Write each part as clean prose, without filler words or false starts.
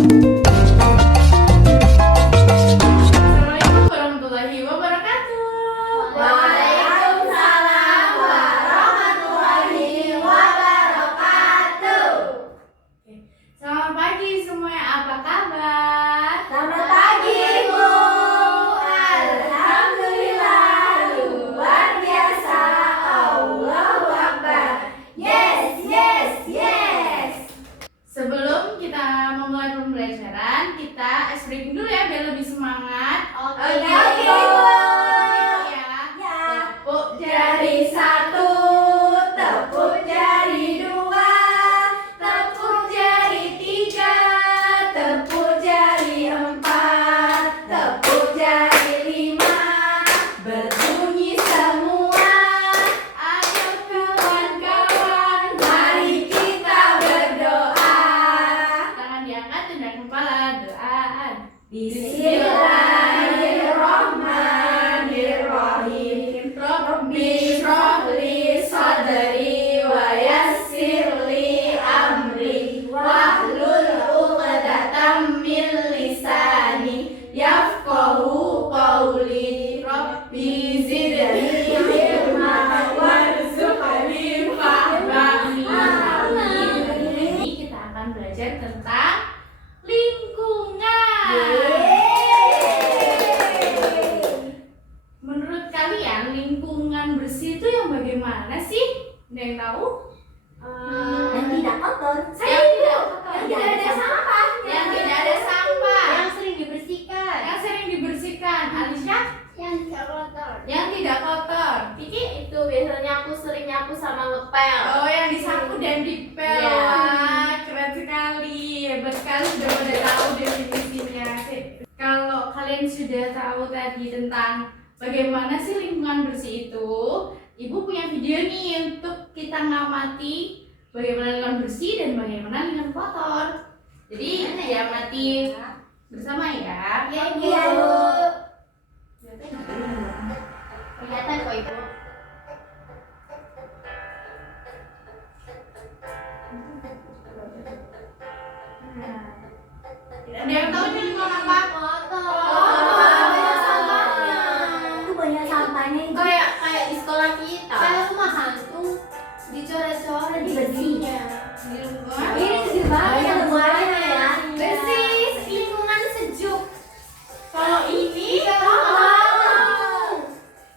Assalamualaikum warahmatullahi wabarakatuh. Waalaikumsalam warahmatullahi wabarakatuh. Selamat pagi semuanya, apa kabar? Selamat pagi, Bu. Alhamdulillah, luar biasa. Allahu Akbar. Yes, yes, yes. Sebelum kita memulai pembelajaran, kita ice breaking dulu ya biar lebih semangat. Oke, Bu. Ya. Ya. Tepuk Jari satu, tepuk jari dua, tepuk jari tiga, tepuk jari empat, tepuk jari lima, berbunyi semua. Ayo Kawan-kawan, mari kita berdoa. tangan diangkat, tunduk kepala, doaan. Bismillahirrahmanirrahim. Rabbi shrahli sadri wa yassirli amri wahlul 'uqdatam min lisani yafqahu qawli. Rabbi zidni ilma warzuqni fahma. Ini kita akan belajar tentang lingkungan. Menurut kalian lingkungan bersih itu yang bagaimana sih? Ada yang tahu? Yang tidak kotor. Yang tidak kotor. Yang tidak ada sampah. Yang tidak ada sampah. Yang sering dibersihkan, Yang sering dibersihkan. Alisha? yang tidak kotor. Yang tidak kotor. Kiki? Itu biasanya aku sering nyapu sama ngepel. Oh, yang disapu dan dipel. Iya. Wah, keren sekali. Hebat sekali sudah pada tahu definisinya. Kalau kalian sudah tahu tadi tentang bagaimana sih lingkungan bersih itu, Ibu punya video nih untuk kita ngamati bagaimana lingkungan bersih dan bagaimana lingkungan kotor. Jadi diamati bersama ya. Iya, Ibu. Iya, Bu. Kelihatan kok, Ibu. Ada yang tahu ini lingkungan apa? Banyak sampahnya. Itu banyak sampahnya itu. Kayak di sekolah kita. Kayak rumah hantu dicoret-coret Dibersihin. Di lingkungan. Ini sejuk banget semuanya ya. Bersih, lingkungan sejuk. Kalau ini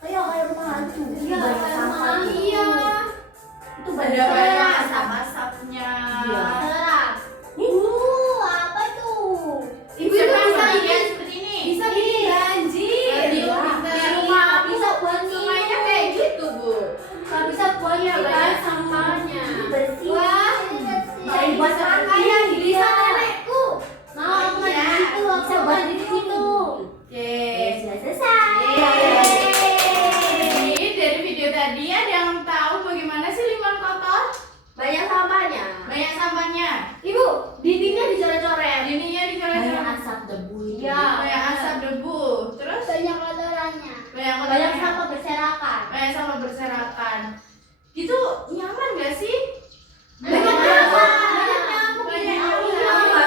Kayak rumah hantu. Iya, Banyak kayak sampah rumah. itu. Iya. Itu ada banyak banyak sampah. asap-asapnya. Iya. Terang. Apa tuh? Ibu Itu pernah bisa lihat bikin- seperti ini? Bisa bikin banjir. Di Iya. rumah aku Bisa buat sungainya kayak gitu, Bu. Nggak bisa buat Iya, banyak banyak sampahnya. Bersih. Wah, Baik buat pakaian bersih. bisa nenekku. Mau aku Iya. mandi di situ, Bisa aku buat mandi di situ. Oke. Sudah selesai. Jadi dari video tadi ada yang tahu bagaimana sih lingkungan kotor? Banyak sampahnya. Banyak sampahnya. Ibu, dindingnya dicoret-coret. Ininya Banyak dicoret-coret. asap debu itu. Iya. Banyak asap debu. Terus Banyak kotorannya. banyak Banyak kotorannya. sampah berserakan. Banyak sampah berserakan. Gitu nyaman gak sih? Banyak nyamuk. Banyak nyamuk. Banyak nyamuk. nyamuk.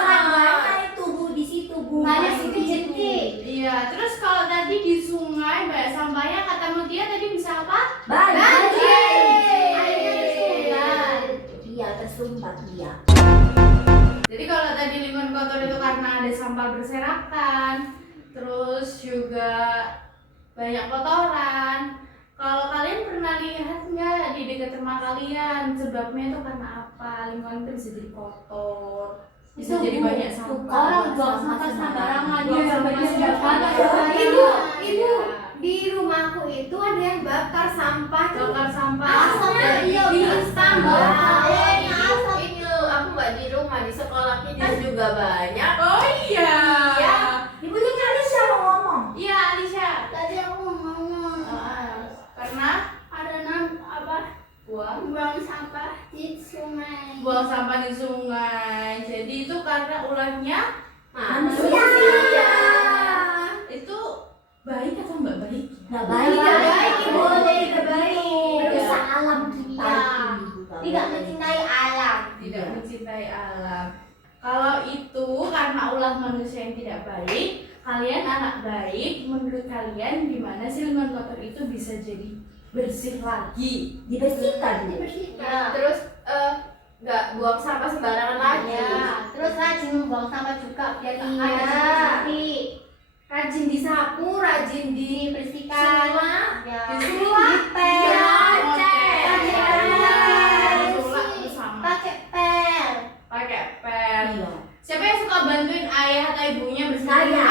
Banyak itu Bu di situ Bu. Banyak Di jentik-jentik. Iya, terus kalau tadi di sungai banyak sampahnya, kata Mutia tadi bisa apa? Banjir. Airnya tersumbat. Iya tersumbat iya. Jadi kalau tadi lingkungan kotor itu karena ada sampah berserakan, terus juga banyak kotoran. Kalau kalian pernah lihat nggak di dekat rumah kalian sebabnya itu karena apa? Lingkungan itu bisa jadi kotor, bisa Itu, jadi Bu. banyak sampah. Orang buang sampah sembarangan. Buang Iya, sampah bener. sembarangan. Ibu, Iya. di rumahku itu ada yang bakar sampah. Bakar sampah. Asapnya Iya, di iya. tambah. Itu aku nggak di rumah, di sekolah kita juga banyak. Oh iya. Iya. Ibu ini tadi siapa ngomong? Iya, Alisha. Tadi aku ngomong Karena ada buang sampah di sungai. buang sampah di sungai. Jadi itu karena ulahnya Manusia. itu baik atau nggak baik? Nggak baik. Nggak baik, Ibu. Ibu. Nggak baik. Merusak alam kita. Iya. itu, Bu. Tidak mencintai alam. Tidak mencintai alam. Kalau itu karena ulah manusia yang tidak baik, kalian anak baik, menurut kalian gimana sih lingkungan kotor itu bisa jadi bersih lagi? Dibersihkan. Dibersihkan. Terus nggak buang sampah sembarangan lagi. Ya, terus rajin membuang sampah juga biar Iya. ada bersih. Rajin disapu, rajin Dibersihkan. semua. Ya. Dipel. Pakai pel. Pakai pel. Iya. Siapa yang suka bantuin ayah atau ibunya bersih? Saya.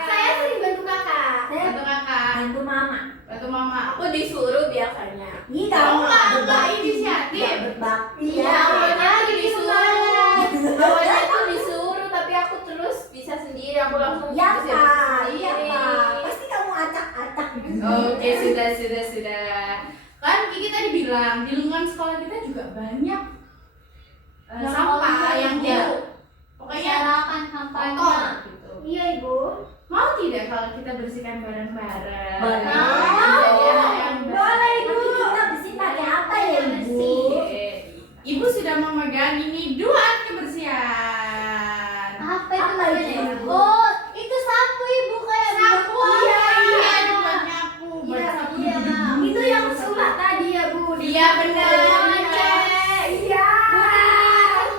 Saya sering bantu kakak. Bantu kakak, Bantu mama. bantu mama. Aku disuruh biasanya. Iya, Oh, enggak berbakti. inisiatif. Nggak berbakti. Iya, awalnya tuh disuruh. Awalnya tuh disuruh, tapi aku terus bisa sendiri. Aku langsung Iya bisa Pak, sendiri. iya Pak. Pasti kamu acak-acak. Oke, sudah. Kan Kiki tadi bilang di lingkungan sekolah kita juga banyak Yang sampah kotor, yang Bu. pokoknya Masyarakat sampahnya. kotor gitu. Iya Ibu. Mau tidak kalau kita bersihkan bareng-bareng? Boleh. Jadi anak yang Boleh Ibu. Kita bersih pakai apa ya Ibu? Oke. Ibu sudah memegang ini dua alat kebersihan. Apa itu Apa namanya? itu? Oh, itu sapu Ibu kayak Sapu, iya. iya, buat nyapu, buat Iya, sapu. iya. Itu yang sulap tadi ya Bu. Iya benar. Iya.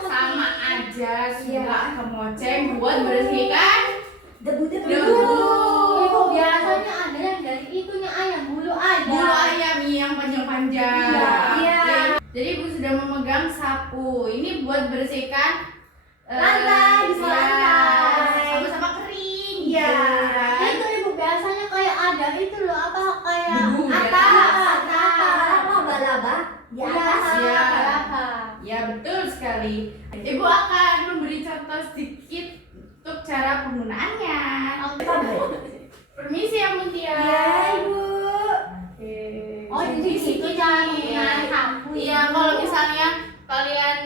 Sama aja sulap kemoceng buat bersihkan Debu-debu. Ibu biasanya ada yang dari itunya ayam, bulu ayam. bulu ayam yang panjang-panjang. Iya. Jadi Ibu sudah memegang sapu. Ini buat bersihkan Lantai, di iya, lantai. sapu-sapu kering. Iya. Itu Ibu biasanya kayak ada itu loh apa kayak Debu, ya. Atap. Laba-laba di atas. Iya. Berapa? Ya betul sekali. Ibu akan memberi contoh sedikit untuk cara penggunaannya. Apa Bu? Permisi ya Mutia. Iya Ibu. Oke. Oh, jadi gitu cara penggunaan sapu. Iya, kalau misalnya kalian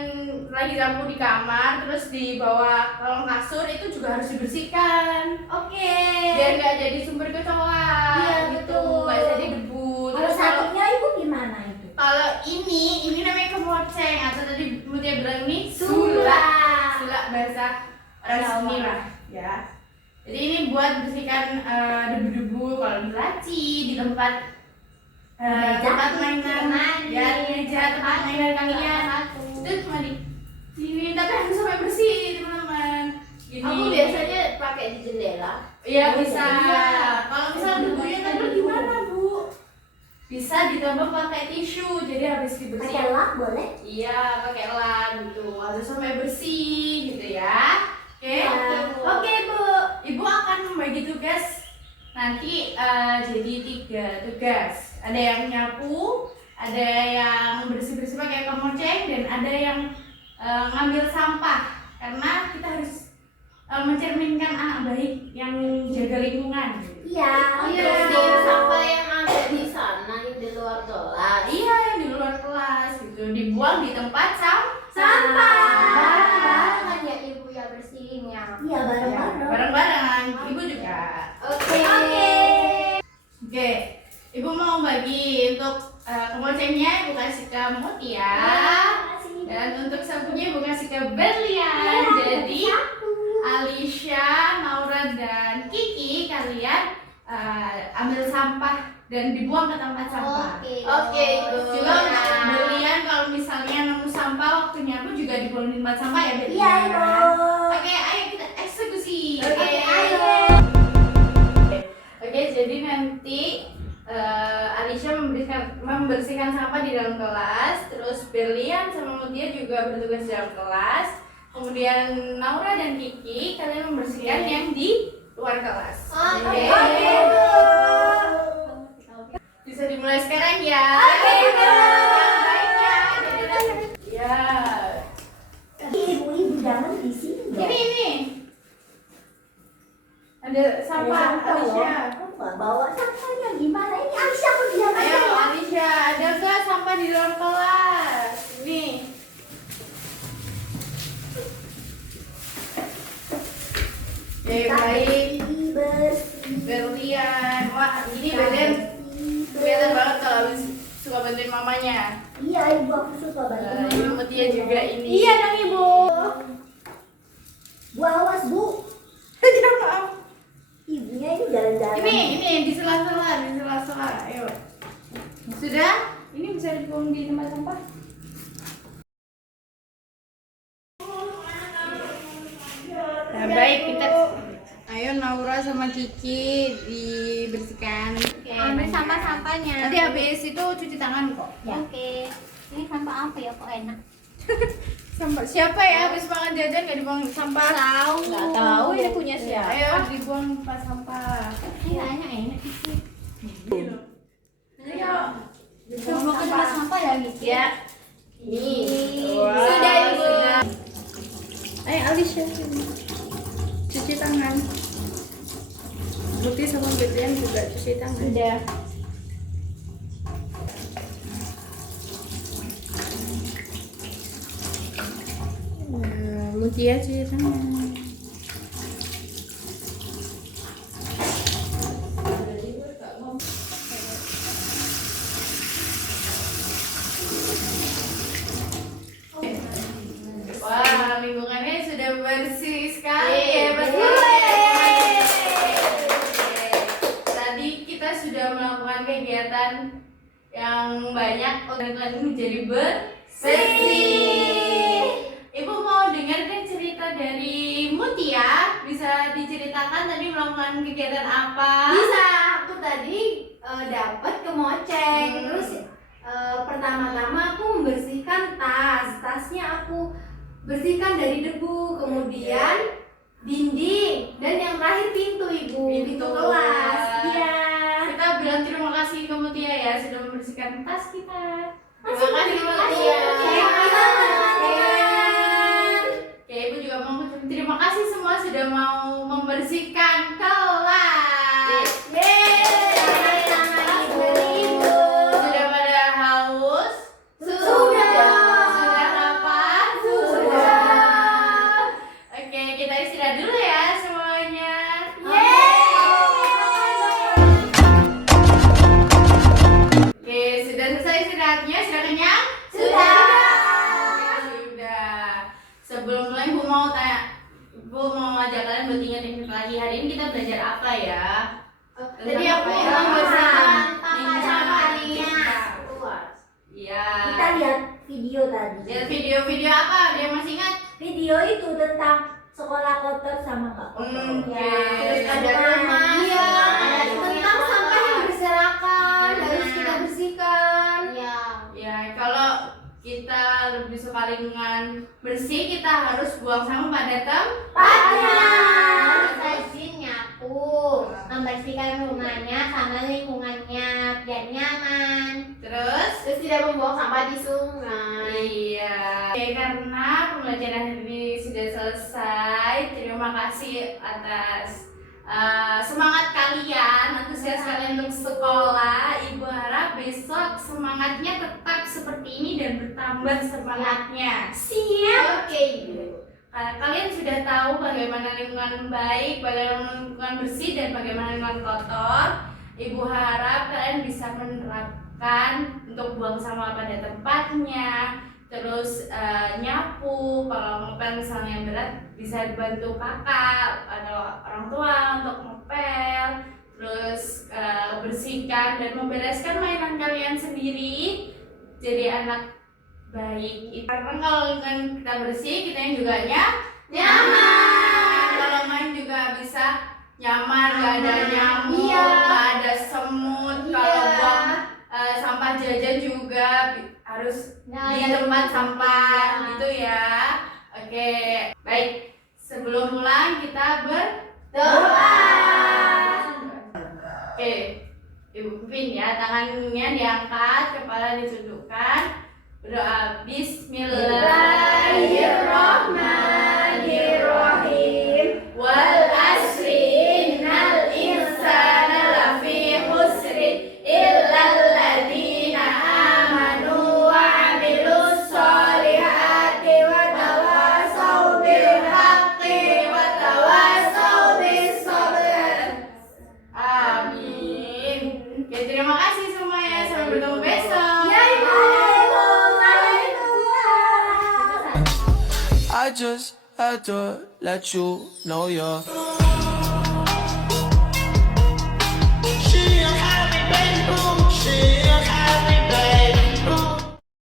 lagi sapu di kamar terus di bawah kolong kasur itu juga harus dibersihkan. Oke. Biar nggak jadi sumber kecoa. Iya, gitu, betul. nggak jadi debu. Kalau Terus kalau satunya Ibu gimana itu? kalau ini namanya kemoceng atau tadi Mutia bilang ini Sulap. sulap bahasa orang sini lah ya. Jadi ini buat bersihkan debu-debu kalau di laci, di tempat Meja. tempat mainan, ya di meja tempat mainan kalian. Satu. Itu cuma di sini, tapi harus sampai bersih teman-teman. Gini. Aku biasanya pakai di jendela. Iya Oh, bisa. iya. Kalau misalnya debunya tadi gimana Bu? Bisa ditambah pakai tisu, jadi habis Pakai dibersihin. lap boleh? Iya, pakai lap gitu. Harus sampai bersih gitu ya. Oke. Oke Bu. Ibu akan membagi tugas nanti jadi 3 tugas. Ada yang nyapu, ada yang bersih-bersih pakai kemoceng, dan ada yang ngambil sampah. Karena kita harus mencerminkan anak baik yang jaga lingkungan. Iya. Iya. Bersihin sampah yang ada di sana, yang di luar kelas. Iya, yang di luar kelas gitu, dibuang di tempat Sampah. Bareng-bareng ya Ibu ya bersihinnya. Iya bareng-bareng. bareng-bareng. Ibu juga. Oke. Oke, Ibu mau bagi untuk kemocengnya Ibu kasih ke Mutia, dan untuk sapunya Ibu kasih ke Berlian. Jadi Alicia, Naura, dan Kiki kalian ambil sampah dan dibuang ke tempat sampah. Oke, Ibu. Juga untuk Berlian kalau misalnya nemu sampah waktu nyapu juga dibuang di tempat sampah ya Berlian. Iya Ibu. Oke, ayo kita eksekusi. Oke, ayo. Oke, jadi nanti Alicia membersihkan sampah di dalam kelas, terus Berlian sama Mutia juga bertugas di dalam kelas. Kemudian Naura dan Kiki kalian membersihkan yang di luar kelas. Oke. Oke Bu. Bisa dimulai sekarang ya. Oke, Bu. Yang baiknya. Ya. Ibu jangan di sini dong. Ini. Ada sampah Alicia. Kamu nggak bawa sampahnya gimana? Ini Alicia aku diam aja Ayo ya. Alicia, ada nggak sampah di dalam kelas? Ini. Oke, baik. Bersih. Berlian. Wah, ini Berlian kelihatan banget kalau habis suka bantuin mamanya. Iya Ibu aku suka banget. Ibu Mutia juga ini. Iya dong Ibu. Nih, di sela-sela, ayo. Sudah? Ini bisa dibuang di tempat sampah. Nah, baik, kita ayo Naura sama Kiki dibersihkan. Ambil sampah-sampahnya. Nanti habis itu cuci tangan kok. Ya. Oke. Ini sampah apa ya kok enak? Sampah siapa ya habis makan jajan gak dibuang sampah? Tahu. Nggak tahu ini punya siapa. Ayo dibuang tempat sampah. Ini kayaknya enak sih. Ayo. Mau ke tempat sampah ya gitu. Ya. Ini. Wow, Sudah Ibu. sudah. Ayo Alicia cuci tangan. Putih sama Betrian juga cuci tangan. Sudah. Nah, Mutia cuci tangan. Wah, lingkungannya sudah bersih sekali ya, betul. Tadi kita sudah melakukan kegiatan yang banyak untuk menjadi bersih. Ibu mau dengar kan cerita dari Mutia? Bisa diceritakan tadi melakukan kegiatan apa? Bisa. Aku tadi dapat kemoceng. Terus pertama-tama aku membersihkan tasnya aku bersihkan dari debu, kemudian dinding, dan yang terakhir pintu Ibu, pintu kelas. Iya. Kita bilang terima kasih ke Mutia ya sudah membersihkan tas kita. Terima kasih Mutia. teman-teman. Oke, Ibu juga mau ngucapin terima kasih semua sudah mau membersihkan kelas. Sama-sama Ibu. Sudah pada haus? Sudah. Sudah lapar? Sudah. Oke, kita istirahat dulu ya semuanya. Oke, sudah selesai istirahatnya? Sudah kenyang? Sudah. Oke, sudah. Sebelum mulai, Bu mau tanya, Bu mau ngajak kalian buat ingat-ingat lagi hari ini kita belajar apa ya? Jadi aku Apa ya? membersihkan Lingkungan sampah-sampahnya. kita. Iya. Kita lihat video tadi. Lihat video-video apa? Ada yang masih ingat? Video itu tentang sekolah kotor sama nggak kotor. Oke. Terus ada rumah. Iya. Tentang sampah yang berserakan harus kita bersihkan. Iya. Ya, kalau kita lebih suka lingkungan bersih, kita harus buang sampah pada tempatnya. Rajin nyapu, membersihkan rumahnya sama lingkungannya biar nyaman. Terus, Tidak membuang sampah di sungai. iya. Oke, karena pembelajaran hari ini sudah selesai, terima kasih atas semangat kalian, antusias kalian untuk sekolah. Ibu harap besok semangatnya tetap seperti ini dan bertambah semangatnya. Siap. Oke Ibu. Karena kalian sudah tahu bagaimana lingkungan baik, bagaimana lingkungan bersih, dan bagaimana lingkungan kotor. Ibu harap kalian bisa menerapkan untuk buang sampah pada tempatnya, terus nyapu, kalau ngepel misalnya berat bisa dibantu kakak atau orang tua untuk ngepel, terus bersihkan dan membereskan mainan kalian sendiri, jadi anak baik. Karena kalau lingkungan kita bersih, kita yang juga nyaman. Kalau main juga bisa nyaman, gak ada nyamuk, Iya. gak ada semut. Kalau buang sampah jajan juga harus Nah, di ya, tempat sampah iya. gitu ya. Oke, baik. Sebelum pulang kita berdoa. Oke, Ibu pimpin ya, tangannya diangkat, kepala ditundukkan. Berdoa. Bismillahirrahmanirrahim. Wal asri innal insana lafi khusri illal ladzina amanu wa amilus solihati wa tawasau bil haqqi wa tawasau bis sabr. Amin. Oke, terima kasih semuanya. Sampai bertemu besok. I just had to let you know you're shit.